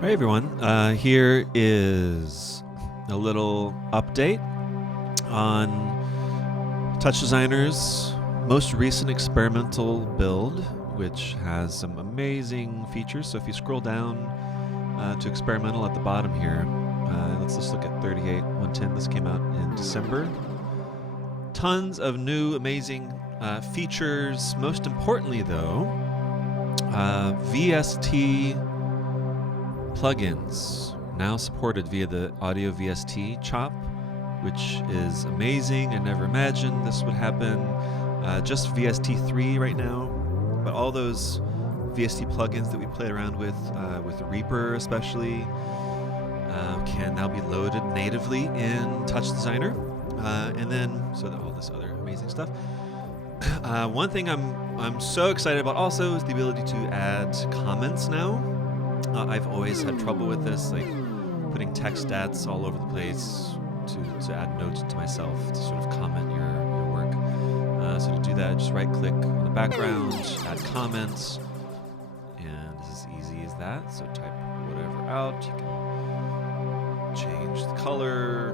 Hey everyone, here is a little update on TouchDesigner's most recent experimental build, which has some amazing features. So if you scroll down to experimental at the bottom here, let's just look at 38.110. This came out in December. Tons of new amazing features. Most importantly though, VST Plugins now supported via the audio VST chop, which is amazing. I never imagined this would happen. Just VST 3 right now, but all those VST plugins that we played around with Reaper especially, can now be loaded natively in TouchDesigner, and then all this other amazing stuff. One thing I'm so excited about also is the ability to add comments now. I've always had trouble with this, like putting text stats all over the place to add notes to myself to sort of comment your work. So to do that, just right click on the background, add comments, and this is easy as that. So type whatever out, you can change the color,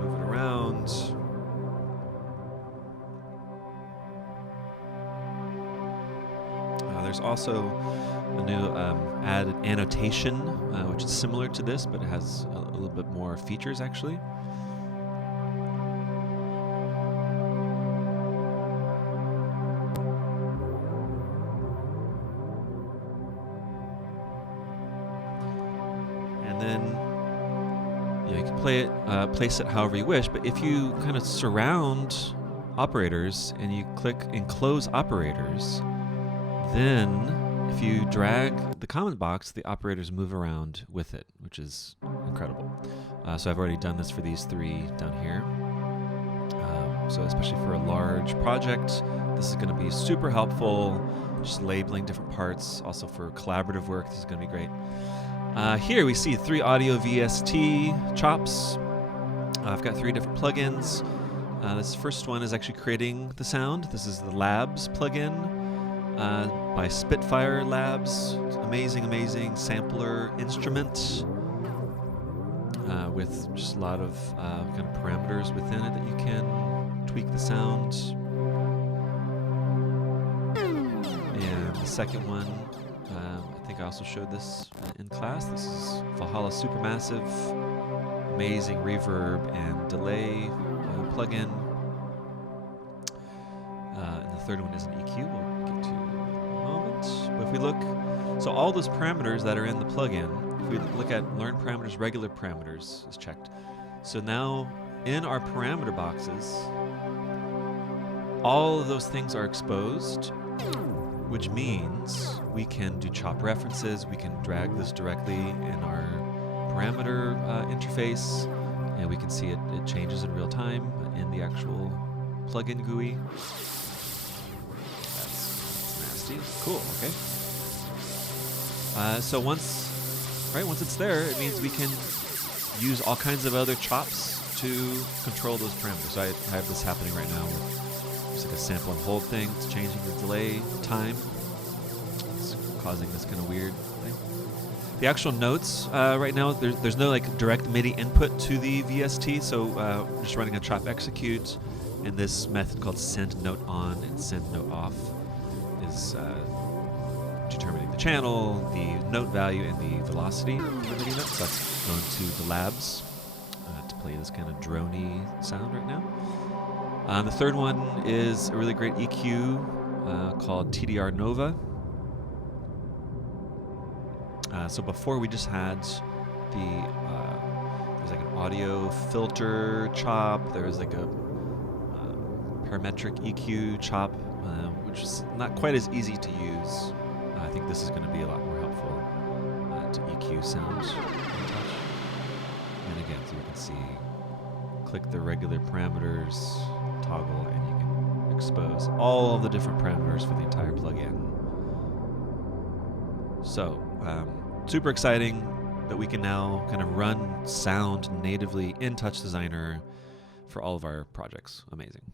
move it around. There's also a new added annotation, which is similar to this, but it has a little bit more features actually. And then you can place it however you wish, but if you kind of surround operators and you click enclose operators, then if you drag the comment box, the operators move around with it, which is incredible. So I've already done this for these three down here. So especially for a large project, this is going to be super helpful, just labeling different parts. Also for collaborative work, this is going to be great. Here we see 3 audio VST chops. I've got 3 different plugins. This first one is actually creating the sound. This is the Labs plugin. By Spitfire Labs. Amazing sampler instrument with just a lot of kind of parameters within it that you can tweak the sound. And the second one, I think I also showed this in class. This is Valhalla Supermassive. Amazing reverb and delay plugin. And the third one is an EQ. We'll get to but if we look, so all those parameters that are in the plugin, if we look at learn parameters, regular parameters is checked. So now in our parameter boxes, all of those things are exposed, which means we can do chop references, we can drag this directly in our parameter interface, and we can see it changes in real time in the actual plugin GUI. Cool, okay. So once it's there, it means we can use all kinds of other chops to control those parameters. So I have this happening right now. It's like a sample and hold thing. It's changing the delay time. It's causing this kind of weird thing. The actual notes right now, there's no like direct MIDI input to the VST, so just running a chop execute, and this method called send note on and send note off is determining the channel, the note value, and the velocity of the MIDI note. So that's going to the Labs to play this kind of droney sound right now. The third one is a really great EQ called TDR Nova. So before we just had there's like an audio filter chop. There was like a parametric EQ chop, which is not quite as easy to use. I think this is going to be a lot more helpful to EQ sounds in Touch. And again, so you can see, click the regular parameters, toggle, and you can expose all of the different parameters for the entire plugin. So, super exciting that we can now kind of run sound natively in TouchDesigner for all of our projects. Amazing.